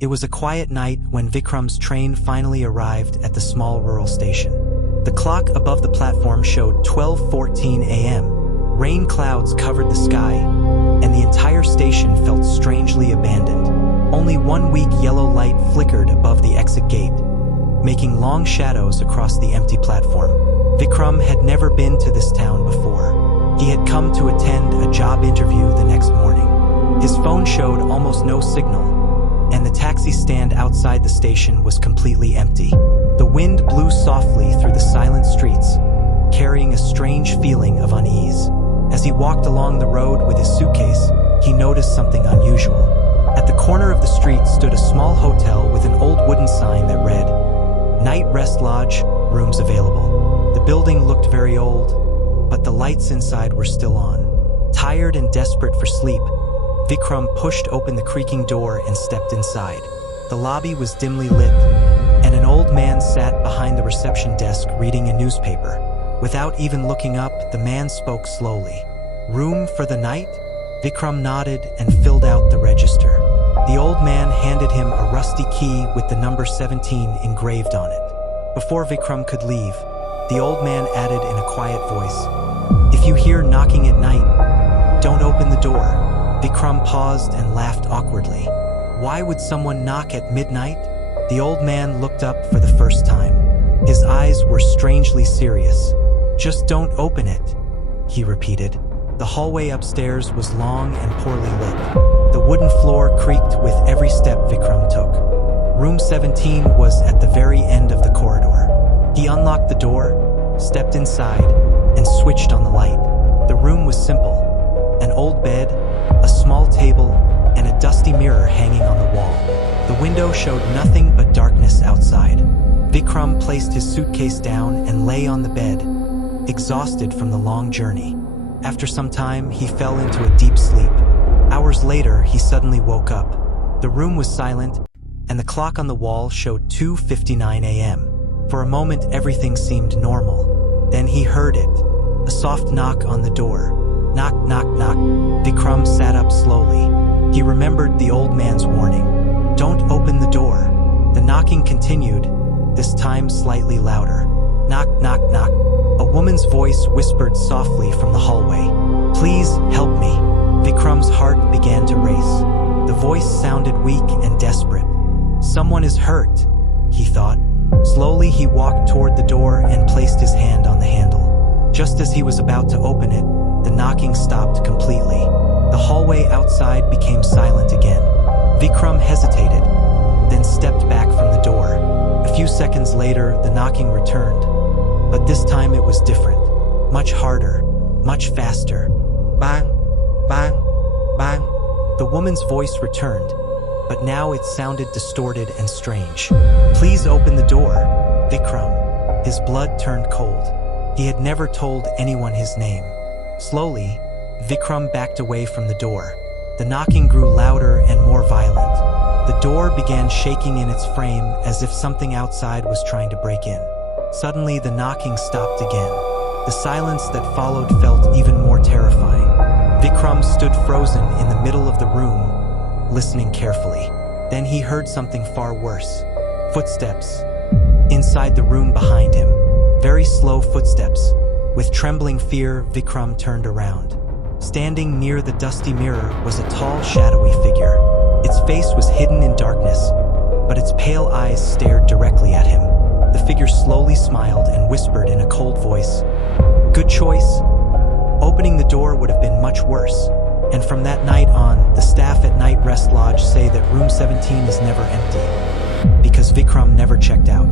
It was a quiet night when Vikram's train finally arrived at the small rural station. The clock above the platform showed 12:14 a.m. Rain clouds covered the sky, and the entire station felt strangely abandoned. Only one weak yellow light flickered above the exit gate, making long shadows across the empty platform. Vikram had never been to this town before. He had come to attend a job interview the next morning. His phone showed almost no signal, and the taxi stand outside the station was completely empty. The wind blew softly through the silent streets, carrying a strange feeling of unease. As he walked along the road with his suitcase, he noticed something unusual. At the corner of the street stood a small hotel with an old wooden sign that read, "Night Rest Lodge, rooms available." The building looked very old, but the lights inside were still on. Tired and desperate for sleep, Vikram pushed open the creaking door and stepped inside. The lobby was dimly lit, and an old man sat behind the reception desk reading a newspaper. Without even looking up, the man spoke slowly. "Room for the night?" Vikram nodded and filled out the register. The old man handed him a rusty key with the number 17 engraved on it. Before Vikram could leave, the old man added in a quiet voice, "If you hear knocking at night, don't open the door." Vikram paused and laughed awkwardly. Why would someone knock at midnight? The old man looked up for the first time. His eyes were strangely serious. "Just don't open it," he repeated. The hallway upstairs was long and poorly lit. The wooden floor creaked with every step Vikram took. Room 17 was at the very end of the corridor. He unlocked the door, stepped inside, and switched on the light. The room was simple. An old bed, a small table, and a dusty mirror hanging on the wall. The window showed nothing but darkness outside. Vikram placed his suitcase down and lay on the bed, exhausted from the long journey. After some time, he fell into a deep sleep. Hours later, he suddenly woke up. The room was silent, and the clock on the wall showed 2:59 a.m. For a moment, everything seemed normal. Then he heard it, a soft knock on the door. Knock, knock, knock. Vikram sat up slowly. He remembered the old man's warning. "Don't open the door." The knocking continued, this time slightly louder. Knock, knock, knock. A woman's voice whispered softly from the hallway. "Please help me." Vikram's heart began to race. The voice sounded weak and desperate. "Someone is hurt," he thought. Slowly he walked toward the door and placed his hand on the handle. Just as he was about to open it, the knocking stopped completely. The hallway outside became silent again. Vikram hesitated, then stepped back from the door. A few seconds later, the knocking returned, but this time it was different. Much harder, much faster. Bang, bang, bang. The woman's voice returned, but now it sounded distorted and strange. "Please open the door, Vikram." His blood turned cold. He had never told anyone his name. Slowly, Vikram backed away from the door. The knocking grew louder and more violent. The door began shaking in its frame as if something outside was trying to break in. Suddenly, the knocking stopped again. The silence that followed felt even more terrifying. Vikram stood frozen in the middle of the room, listening carefully. Then he heard something far worse. Footsteps. Inside the room behind him. Very slow footsteps. With trembling fear, Vikram turned around. Standing near the dusty mirror was a tall, shadowy figure. Its face was hidden in darkness, but its pale eyes stared directly at him. The figure slowly smiled and whispered in a cold voice, "Good choice." Opening the door would have been much worse, and from that night on, the staff at Night Rest Lodge say that room 17 is never empty, because Vikram never checked out.